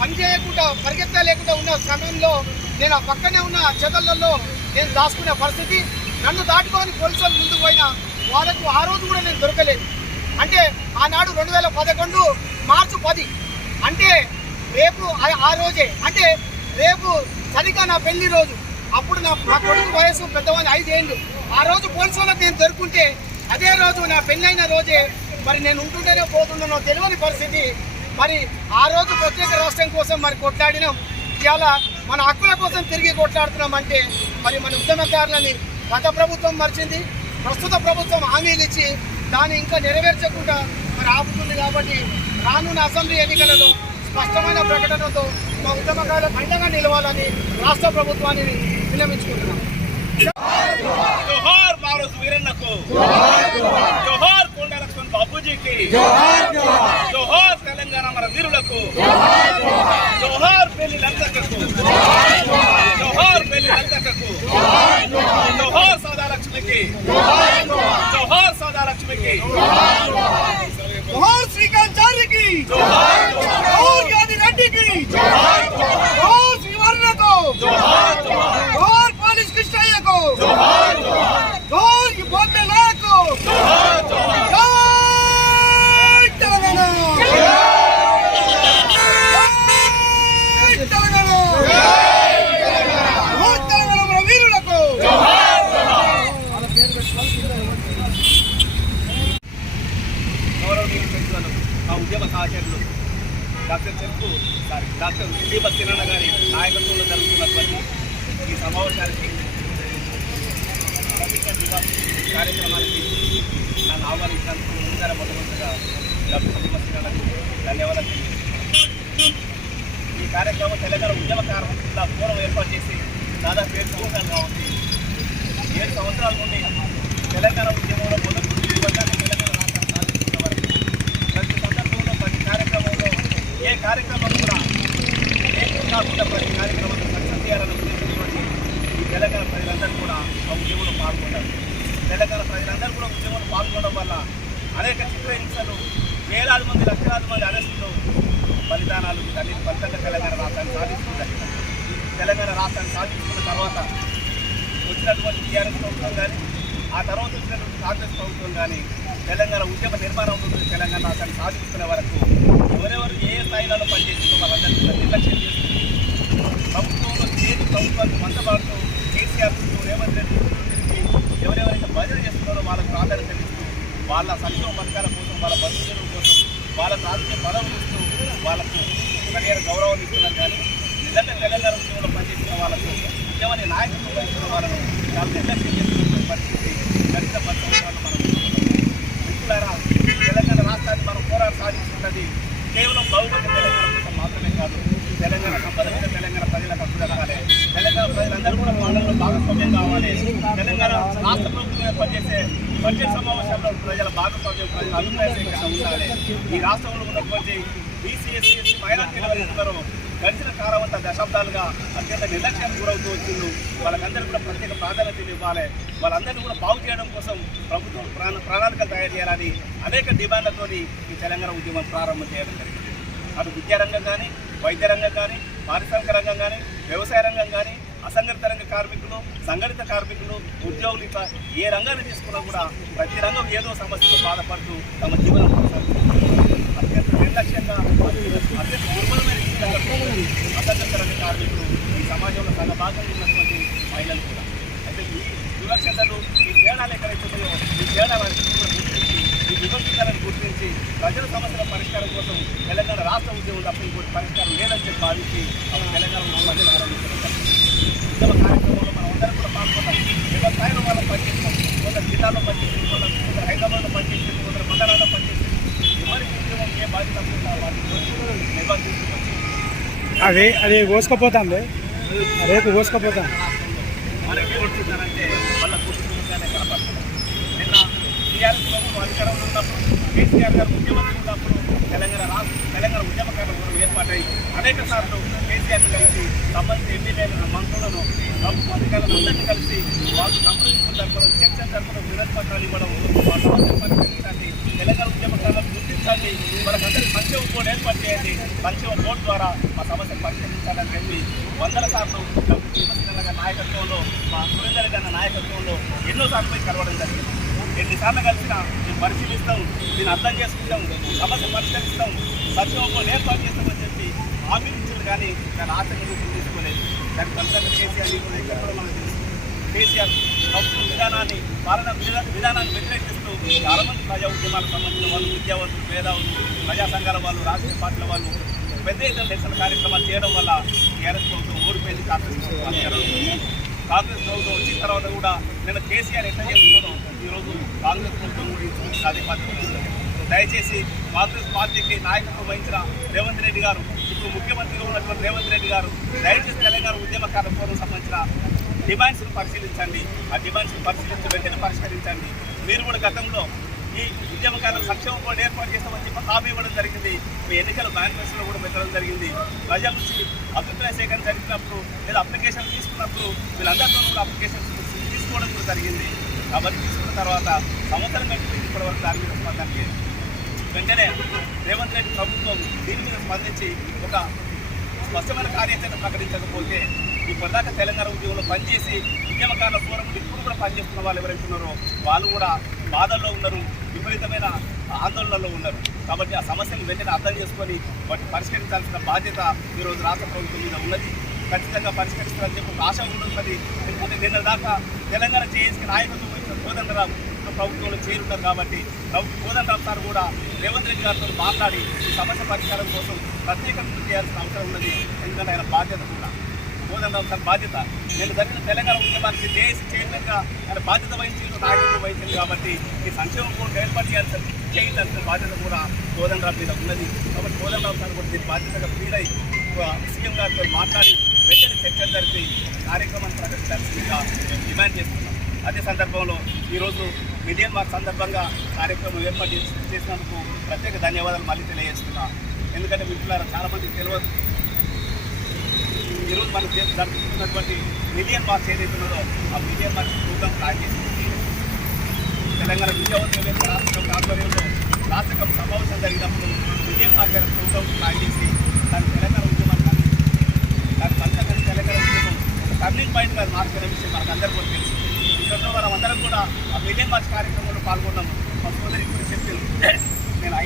పని చేయకుండా పరిగెత్తలేకుండా ఉన్న సమయంలో నేను ఆ పక్కనే ఉన్న చెదలలో నేను దాచుకునే పరిస్థితి. నన్ను దాటుకొని పోలీసులు ముందుకు పోయినా వాళ్ళకు ఆ రోజు కూడా నేను దొరకలేదు. అంటే ఆనాడు 2011 మార్చి 10 అంటే రేపు ఆ రోజే, అంటే రేపు సరిగ్గా నా పెళ్లి రోజు. అప్పుడు నా కొడుకు వయసు పెద్దవాళ్ళు 5 ఏళ్ళు. ఆ రోజు పోలీసు వాళ్ళకి నేను దొరుకుంటే అదే రోజు నా పెళ్ళైన రోజే మరి నేను ఉంటుంటేనే పోతుండేనో తెలియని పరిస్థితి. మరి ఆ రోజు ప్రత్యేక రాష్ట్రం కోసం మరి కొట్లాడినాం. ఇవాళ మన హక్కుల కోసం తిరిగి కొట్లాడుతున్నాం. అంటే మరి మన ఉద్యమకారులని గత ప్రభుత్వం మర్చింది, ప్రస్తుత ప్రభుత్వం హామీలు ఇచ్చి దాన్ని ఇంకా నెరవేర్చకుండా మరి ఆపుతుంది. కాబట్టి రానున్న అసెంబ్లీ ఎన్నికలలో స్పష్టమైన ప్రకటనతో మా ఉద్యమకారులకు అండగా నిలవాలని రాష్ట్ర ప్రభుత్వాన్ని విన్నవించుకుంటున్నాం. జోహార్ మారోజు వీరన్నకు, జోహార్ కొండ లక్ష్మణ్ బాబూజీకి, జోహార్ తెలంగాణ మన వీరులకు, జోహార్ పెళ్లి లంకకు, జోహార్ పెళ్లి లంకకు, జోహార్ సదాలక్ష్మికి, జోహార్ సదాలక్ష్మికి, జోహార్ శ్రీకాంత్ చారికి, జోహార్ యాది రెడ్డికి, జోహార్ శ్రీవర్ణకు, జోహార్ పోలీస్ కృష్ణయ్యకు, జోహార్ ఈ బోట్ల నాయకు, జై తెలంగాణ, జై తెలంగాణ, జోహార్ తెలంగాణ మన వీరులకు. గౌరవనీయులు పెద్దలు మా ఉద్యమ సహచరులు డాక్టర్ దీపక్ కిరణ్ గారి నాయకత్వంలో జరుగుతున్నటువంటి ఈ సమావేశానికి కార్యక్రమానికి నన్ను ఆహ్వానించినందుకు ముందర మొదలుగా డాక్టర్ దీపక్ కిరణ్ ధన్యవాదాలు. ఈ కార్యక్రమం తెలంగాణ ఉద్యమకారుల ఫోరం ఏర్పాటు చేసి దాదాపు 7 సంవత్సరాలు కావచ్చు. 7 సంవత్సరాల నుండి తెలంగాణ ఉద్యమంలో మొదటి నుండి తెలంగాణ రాష్ట్రాన్ని సాధిస్తున్న వరకు ప్రతి సందర్భంలో ప్రతి కార్యక్రమంలో ఏ కార్యక్రమం కూడా కాకుండా ప్రతి కార్యక్రమంలో సక్సెస్ చేయాలని ఉద్దేశంతో ఈ తెలంగాణ ప్రజలందరూ కూడా ఆ ఉద్యమంలో పాల్గొన్నారు. తెలంగాణ ప్రజలందరూ కూడా ఉద్యమంలో పాల్గొనడం వల్ల అనేక చిత్రహింసలు, వేలాది మంది లక్షలాది మంది అరెస్టులు, బలిదానాలు అన్ని ఫలితంగా తెలంగాణ రాష్ట్రాన్ని సాధిస్తున్నారు. తెలంగాణ రాష్ట్రాన్ని సాధించుకున్న తర్వాత వచ్చినటువంటి టీఆర్ఎస్ ప్రభుత్వం కానీ ఆ తర్వాత వచ్చినటువంటి కాంగ్రెస్ ప్రభుత్వం కానీ తెలంగాణ ఉద్యమ నిర్మాణం నుండి తెలంగాణ రాష్ట్రాన్ని సాధించుకునే వరకు ఎవరెవరు ఏ స్థాయిలలో పనిచేస్తుందో వాళ్ళందరినీ కూడా నిర్లక్ష్యం చేస్తుంది. ప్రభుత్వంలో చేతి ప్రభుత్వానికి మందబాడుతూ కేసీఆర్ రేవంత్ రెడ్డి ఎవరెవరైతే భజన చేస్తున్నారో వాళ్ళకు ప్రాధాన్యత ఇస్తూ వాళ్ళ సంక్షేమ పథకాల కోసం, వాళ్ళ బంధువుల కోసం, వాళ్ళకు రాజకీయ పదవులు ఇస్తూ వాళ్ళకు సరైన గౌరవం ఇస్తున్నారు. కానీ నిజంగా తెలంగాణ ఉద్యమంలో పనిచేసిన వాళ్ళకు ఉద్యమాన్ని నాయకత్వం వహిస్తున్న వాళ్ళను చాలా నిర్లక్ష్యం చేస్తున్న పరిస్థితి గడిచిన 10 సంవత్సరాలు మనం మిత్రులారా, తెలంగాణ రాష్ట్రాన్ని మనం పోరాటం సాధిస్తున్నది కేవలం భౌగోళిక తెలంగాణ కోసం మాత్రమే కాదు. తెలంగాణ సంపద మీద తెలంగాణ ప్రజలకు హక్కు దక్కాలి. తెలంగాణ ప్రజలందరూ కూడా పాలనలో భాగస్వామ్యం కావాలి. తెలంగాణ రాష్ట్ర ప్రభుత్వం పనిచేసే బడ్జెట్ సమావేశంలో ప్రజల భాగస్వామ్యం, ప్రజల అభిప్రాయ సేకరణ ఉండాలి. ఈ రాష్ట్రంలో ఉన్నటువంటి బీసీ, ఎస్సీ, ఎస్టీ మైనార్టీల వారు గడిచిన కాలవంత దశాబ్దాలుగా అత్యంత నిర్లక్ష్యానికి గురవుతూ వచ్చిండు. వాళ్ళకందరూ కూడా ప్రత్యేక ప్రాధాన్యత ఇవ్వాలి. వాళ్ళందరినీ కూడా బాగు చేయడం కోసం ప్రభుత్వం ప్రణాళికలు తయారు చేయాలని అనేక డిమాండ్లతో ఈ తెలంగాణ ఉద్యమం ప్రారంభం చేయడం జరిగింది. అటు విద్యారంగం కానీ, వైద్య రంగం కానీ, పారిశ్రామిక రంగం కానీ, వ్యవసాయ రంగం కానీ, అసంఘటిత రంగ కార్మికులు, సంఘటిత కార్మికులు, ఉద్యోగులు, ఇట్లా ఏ రంగాన్ని తీసుకున్నా కూడా ప్రతి రంగం ఏదో సమస్యతో బాధపడుతూ తమ జీవనం కొనసాగుతుంది. అత్యంత నిర్లక్ష్యంగా, అత్యంత దుర్బలమైన అసంఘటిత రంగ కార్మికులు ఈ సమాజంలో సగభాగంగా ఉన్నటువంటి మహిళలు కూడా. అయితే ఈ వివక్షతలు, ఈ తేడాలు ఎక్కడైతున్నాయో ఈ తేడాలను కూడా గుర్తించి, ఈ వివక్షతలను గుర్తించి ప్రజల సమస్యల పరిష్కారం కోసం తెలంగాణ రాష్ట్ర ఉద్యమం తప్ప ఇంకోటి పరిష్కారం లేదని చెప్పి భావించి తెలంగాణ ఉద్యమాన్ని ఆరంభించడం. ఉద్యమ కార్యక్రమంలో మనం అందరం కూడా పాల్గొన్నాం. ఎవరి స్థాయిలో వాళ్ళు పనిచేస్తాం. కొందరు జిల్లాలో పనిచేసింది, కొందరు హైదరాబాద్లో పనిచేసింది, కొందరు మండలాల్లో పనిచేసింది. ఎవరికి ఉద్యమం ఏ బాధ్యత ఉంటుందో వాటిని నిర్వర్తించుకోవచ్చు. అది కోసుకపోతుంది, రేపు కోసుకపోతాం. మనకి ఏమంటున్నారంటే వాళ్ళ కుటుంబంగానే కనపడుతుంది. నిన్న టీఆర్ఎస్ ప్రభుత్వం అధికారంలో ఉన్నప్పుడు కేసీఆర్ గారు ముఖ్యమంత్రి ఉన్నప్పుడు తెలంగాణ ఉద్యమకారుల ఫోరం ఏర్పాటై అనేక సార్లు కేసీఆర్ను కలిసి సంబంధిత ఎమ్మెల్యేలను మంత్రులను ప్రభుత్వ అధికారులను అందరినీ కలిసి వాళ్ళు సంప్రదింపులు జరపడం చర్చలు జరపడం వినతి పత్రాలు ఇవ్వడం వాళ్ళ సమస్యలు పరిష్కరించండి, తెలంగాణ ఉద్యమకారులను గుర్తించండి, వాళ్ళకందరికీ సంక్షేమ బోర్డు ఏర్పాటు చేయండి, సంక్షేమ బోర్డు ద్వారా మా సమస్యను పరిష్కరించాలని చెప్పి వందల సార్లు డాక్టర్ శ్రీమతి గారి నాయకత్వంలో మా సురేందర్ గారి నాయకత్వంలో ఎన్నోసార్లు పోయి కలవడం జరిగింది. ఎన్నిసార్లు కలిసినా మేము పరిశీలిస్తాం, దీన్ని అర్థం చేసుకుంటాం, సమస్య పరిష్కరిస్తాం, సంక్షేమ ఏర్పాటు చేస్తామని చెప్పి హామీ ఇచ్చారు. కానీ దాని ఆచరణ రూపం తీసుకోలేదు. దానికి ఫలితంగా కేసీఆర్ కూడా ఇక్కడ కూడా మనకు తెలుసు. కేసీఆర్ ప్రభుత్వ విధానాన్ని వ్యతిరేకిస్తూ చాలా మంది ప్రజా ఉద్యమాలకు సంబంధించిన వాళ్ళు, విద్యావంతులు, మేధావులు, ప్రజా సంఘాల వాళ్ళు, రాజకీయ పార్టీల వాళ్ళు పెద్ద ఎత్తున నిరసన కార్యక్రమాలు చేయడం వల్ల టీఆర్ఎస్ ప్రభుత్వం ఓడిపోయింది. కాంగ్రెస్ ప్రభుత్వం వచ్చిన తర్వాత కూడా నేను కేసీఆర్ ఎట్లా చేస్తున్నానో ఈరోజు కాంగ్రెస్ ప్రభుత్వం గురించి అదే పద్ధతి. దయచేసి కాంగ్రెస్ పార్టీకి నాయకత్వం వహించిన రేవంత్ రెడ్డి గారు, ఇప్పుడు ముఖ్యమంత్రిగా ఉన్నటువంటి రేవంత్ రెడ్డి గారు దయచేసి తెలంగాణ ఉద్యమకారుల ఫోరం సంబంధించిన డిమాండ్స్ను పరిశీలించండి. ఆ డిమాండ్స్ను పరిశీలించి వెంటనే పరిష్కరించండి. మీరు కూడా గతంలో ఈ ఉద్యమకారుల సంక్షేమ బోర్డు ఏర్పాటు చేస్తామని చెప్పి హామీ ఇవ్వడం జరిగింది. మీ ఎన్నికల మేనిఫెస్టోలో కూడా పెట్టడం జరిగింది. ప్రజల నుంచి అభిప్రాయ సేకరణ జరిగినప్పుడు లేదా అప్లికేషన్ తీసుకున్నప్పుడు వీళ్ళందరితో కూడా అప్లికేషన్స్ తీసుకోవడం కూడా జరిగింది. కాబట్టి తీసుకున్న తర్వాత సంవత్సరం గంటలు ఇప్పటివరకు దాని మీద స్పందన లేదు. వెంటనే రేవంత్ రెడ్డి ప్రభుత్వం దీని మీద స్పందించి ఒక స్పష్టమైన కార్యాచరణ ప్రకటించకపోతే ఇప్పటిదాకా తెలంగాణ ఉద్యమంలో పనిచేసి ఉద్యమకారుల ఫోరం ఇప్పుడు కూడా పనిచేస్తున్న వాళ్ళు ఎవరైతే ఉన్నారో వాళ్ళు కూడా బాధల్లో ఉన్నారు, విపరీతమైన ఆందోళనలో ఉన్నారు. కాబట్టి ఆ సమస్యను వెంటనే అర్థం చేసుకొని వాటిని పరిష్కరించాల్సిన బాధ్యత ఈరోజు రాష్ట్ర ప్రభుత్వం మీద ఉన్నది. ఖచ్చితంగా పరిష్కరిస్తారని చెప్పి ఒక ఆశ ఉంటుంది. ఎందుకంటే నిన్న దాకా తెలంగాణ జేఏసీకి నాయకత్వం వహించిన కోదండరాం ప్రభుత్వంలో చేరున్నారు. కాబట్టి కోదండరాం సార్ కూడా రేవంత్ రెడ్డి గారితో మాట్లాడి ఈ సమస్య పరిష్కారం కోసం ప్రత్యేకంగా కృషి చేయాల్సిన అవసరం ఉన్నది. ఎందుకంటే ఆయన బాధ్యత కూడా కోదండరాం సార్ బాధ్యత. నేను జరిగిన తెలంగాణ ఉద్యమానికి జేఏసీ చైర్మన్గా ఆయన బాధ్యత వహించింది, నాయకత్వం వహించింది. కాబట్టి ఈ సంక్షేమ బోర్డు ఏర్పాటు చేయాల్సిన బాధ్యత కూడా కోదండరాం మీద ఉన్నది. కాబట్టి కోదండరాం సార్ కూడా దీని బాధ్యతగా ఫీల్ అయ్యి సీఎం గారితో మాట్లాడి వెంటనే చర్చలు జరిపి కార్యక్రమాన్ని ప్రకటించాల్సిందిగా మేము డిమాండ్ చేస్తున్నాం. అదే సందర్భంలో ఈరోజు మిలియన్ మార్చ్ సందర్భంగా కార్యక్రమం ఏర్పాటు చేసినందుకు ప్రత్యేక ధన్యవాదాలు మళ్ళీ తెలియజేస్తున్నాం. ఎందుకంటే మిత్రులారా చాలామందికి తెలియదు, ఈరోజు మనం జరుపుతున్నటువంటి మిలియన్ మార్చ్ ఏదైతే ఉన్నదో ఆ మిలియన్ మార్చ్ ప్రోగ్రాం ప్లాన్ చేసింది తెలంగాణ విద్యావంతుల రాష్ట్ర ఆధ్వర్యంలో రాష్ట్ర సమావేశం జరిగినప్పుడు మిలియన్ మార్చ్ అనే ప్రోగ్రాం ప్లాన్ చేసి దాని తెలంగాణ ఉద్యమాన్ని దాని ఫలితంగా తెలంగాణ ఉద్యమం టర్నింగ్ పాయింట్ గారు మార్చిన విషయం మనకు అందరికీ కూడా తెలుసు. ఇక్కడ మనం అందరం కూడా ఆ మిలియన్ మార్చ్ కార్యక్రమంలో పాల్గొన్నాము. మా సోదరి కూడా చెప్పింది, నేను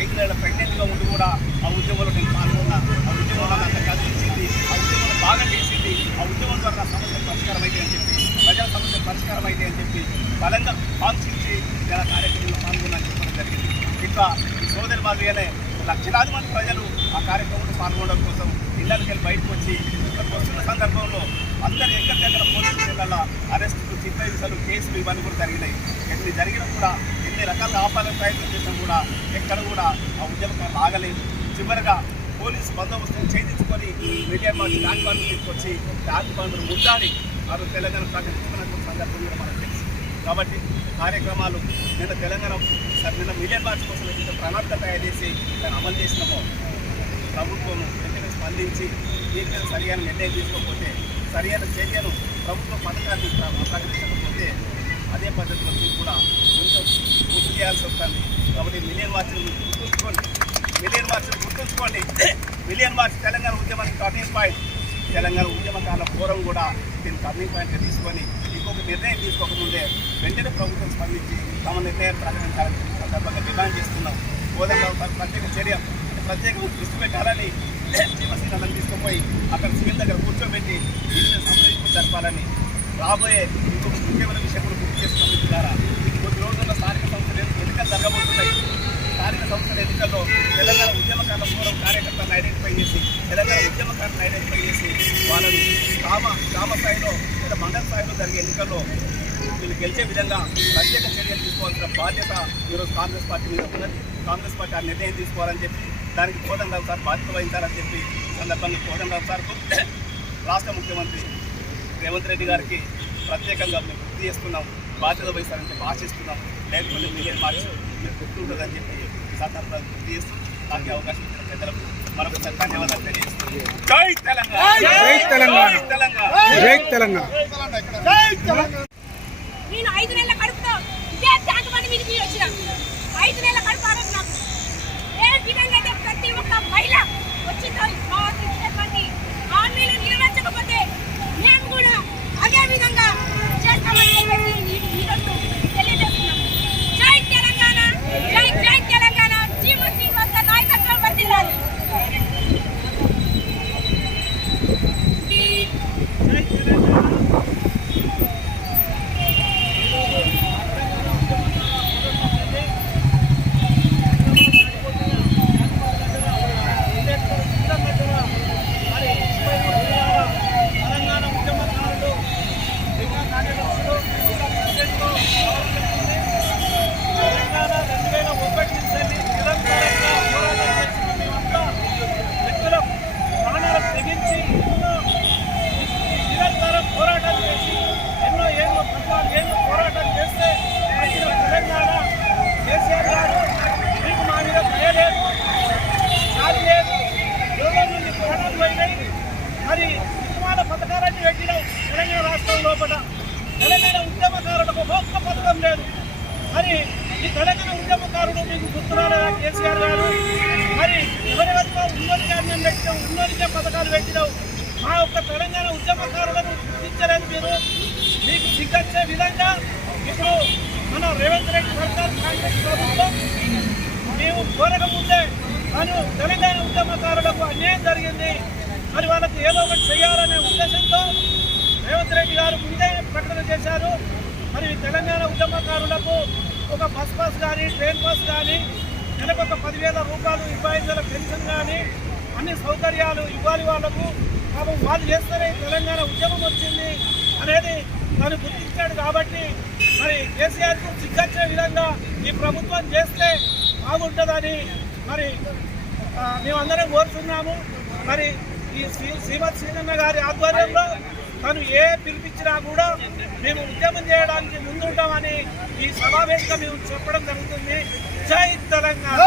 ఐదు నెలల ప్రెగ్నెంట్గా ఉండి కూడా ఆ ఉద్యమంలో నేను పాల్గొన్నా. ఆ ఉద్యమంలో నాకు కదిలించింది, ఆ ఉద్యమంలో బాగా చేసింది, ఆ ఉద్యమం ద్వారా సమస్యలు పరిష్కారం అయితే అని చెప్పి, ప్రజా సమస్యలు పరిష్కారం అయితే అని చెప్పి బలంగా కాంక్షించి నేను కార్యక్రమంలో పాల్గొన్నా చెప్పడం జరిగింది. ఇట్లా ఈ సోదరి మాదిరిగానే లక్షలాది మంది ప్రజలు ఆ కార్యక్రమంలో పాల్గొనడం కోసం ఇళ్ళకి వెళ్ళి బయటకు వచ్చి ఇక్కడికి వస్తున్న సందర్భంలో అందరూ ఎక్కడికెక్కడ పోలీసు స్టేషన్లలో అరెస్టులు, చిత్రహింసలు, కేసులు ఇవన్నీ కూడా జరిగినాయి. ఎన్ని జరిగినా కూడా ఎన్ని రకాలుగా ఆపాలని ప్రయత్నం చేసినా కూడా ఎక్కడ కూడా ఆ ఉద్యమం ఆగలేదు. చివరిగా పోలీసు బందోబస్తును ఛేదించుకొని మిలియన్ మార్చ్ ట్యాంక్ బండ్ తీసుకొచ్చి ట్యాంక్ బండ్ను ముద్దాడి వారు తెలంగాణ ప్రకటించుకున్నటువంటి సందర్భం కూడా మనకు తెలుసు. కాబట్టి కార్యక్రమాలు నిన్న మిలియన్ మార్చ్ కోసం ఎంత ప్రణాళిక తయారు చేసి దాన్ని అమలు చేసినామో ప్రభుత్వం వెంటనే స్పందించి దీని మీద సరైన నిర్ణయం తీసుకోకపోతే, సరైన చర్యను ప్రభుత్వ పథకాన్ని ప్రకటించకపోతే అదే పద్ధతిలో మీరు కూడా కొంచెం పూర్తి చేయాల్సి వస్తుంది. కాబట్టి మిలియన్ మార్చ్ని గుర్తుంచుకోండి. మిలియన్ మార్చ్ తెలంగాణ ఉద్యమానికి టర్నింగ్ పాయింట్. తెలంగాణ ఉద్యమకాల ఫోరం కూడా దీన్ని టర్నింగ్ పాయింట్గా తీసుకొని ఇంకొక నిర్ణయం తీసుకోకముందే వెంటనే ప్రభుత్వం స్పందించి తమ నిర్ణయాన్ని ప్రకటించాలని సందర్భంగా డిమాండ్ చేస్తున్నాం. కోదండరాం ప్రత్యేక చర్య ప్రత్యేక దృష్టి పెట్టాలని శ్రీమశ్రీనాథన్ తీసుకుపోయి అక్కడ సీఎం దగ్గర కూర్చోబెట్టి దీన్ని సంప్రదింపులు జరపాలని, రాబోయే ఇంకొక ముఖ్యమైన విషయం కూడా గుర్తు చేస్తున్నాం. ద్వారా కొద్ది రోజుల్లో స్థానిక సంస్థలు ఎన్నికలు జరగబోతున్నాయి. స్థానిక సంస్థల ఎన్నికల్లో తెలంగాణ ఉద్యమకారుల ఫోరం కార్యకర్తలను ఐడెంటిఫై చేసి వాళ్ళని గ్రామ స్థాయిలో లేదా మండల స్థాయిలో జరిగే ఎన్నికల్లో వీళ్ళు గెలిచే విధంగా ప్రత్యేక చర్యలు తీసుకోవాల్సిన బాధ్యత ఈరోజు కాంగ్రెస్ పార్టీ మీద ఉన్నది. కాంగ్రెస్ పార్టీ ఆ నిర్ణయం తీసుకోవాలని చెప్పి దానికి కోదండరాం సార్ బాధ్యత వహించాలని చెప్పి సందర్భంగా కోదండరాం సార్కు రాష్ట్ర ముఖ్యమంత్రి రేవంత్ రెడ్డి గారికి ప్రత్యేకంగా మేము గుర్తు చేస్తున్నాం. బాధ్యత వహిస్తారని చెప్పి ఆశిస్తున్నాం. లేకపోతే మిలియన్ మార్చ్ మీరు గుర్తుంటుందని చెప్పి సందర్భంగా గుర్తు చేస్తూ నాకు ఈ అవకాశం ఇచ్చిన పెద్దలకు మరొకసారి ధన్యవాదాలు తెలియజేస్తున్నాను. జై తెలంగాణ, జై తెలంగాణ, జై తెలంగాణ. నేను 5 నెలల కడుపుతో ఇదే ట్యాంక్ బండి మీదకి వచ్చిన 5 నెలల కడుపు ఆరోగ్యం ఏ విధంగా అయితే ప్రతి ఒక్క మహిళ వచ్చిందో ఇచ్చేటువంటి హామీలు నెరవేర్చకపోతే మేము కూడా అదే విధంగా చేస్తామని ఈరోజు తెలియజేస్తున్నాం. జై తెలంగాణ, జై జై తెలంగాణ. శ్రీమతి వద్ద నాయకత్వం వర్ధిల్లాలి. మరి ఉద్యమాల పథకాలన్నీ పెట్టినాం తెలంగాణ రాష్ట్రం లోపల. తెలంగాణ ఉద్యమకారులకు ఒక్క పథకం లేదు. మరి ఈ తెలంగాణ ఉద్యమకారుడు మీకు గుర్తురాలేదా కేసీఆర్ గారు? మరి ఎవరెవరికో ఉన్నోరికి అన్నం పెట్టినాం, ఉన్నోరికే పథకాలు పెట్టినాం. మా యొక్క తెలంగాణ ఉద్యమకారులను గుర్తించలేదు మీరు. మీకు సిగ్గొచ్చే విధంగా ఇప్పుడు మన రేవంత్ రెడ్డి సర్కార్ కాంగ్రెస్ ప్రభుత్వం మేము కోరకముందే కానీ తెలంగాణ ఉద్యమకారులకు అన్యాయం జరిగింది, మరి వాళ్ళకి ఏదో ఒకటి చేయాలనే ఉద్దేశంతో రేవంత్ రెడ్డి గారు ముందే ప్రకటన చేశారు. మరి తెలంగాణ ఉద్యమకారులకు ఒక బస్ పాస్ కానీ ట్రైన్ పాస్ కానీ నెలకు ఒక 10,000 రూపాయలు 25,000 పెన్షన్ కానీ అన్ని సౌకర్యాలు ఇవ్వాలి వాళ్ళకు. పాపం వాళ్ళు చేస్తేనే తెలంగాణ ఉద్యమం వచ్చింది అనేది తను గుర్తించాడు. కాబట్టి మరి కేసీఆర్కు సిగ్గొచ్చే విధంగా ఈ ప్రభుత్వం చేస్తే బాగుంటుందని మరి మేమందరం కోరుతున్నాము. మరి ఈ శ్రీమతి సీనన్న గారి ఆధ్వర్యంలో తను ఏ పిలిపించినా కూడా మేము ఉద్యమం చేయడానికి ముందుంటామని ఈ సమావేశంగా మేము చెప్పడం జరుగుతుంది. జై తెలంగాణ.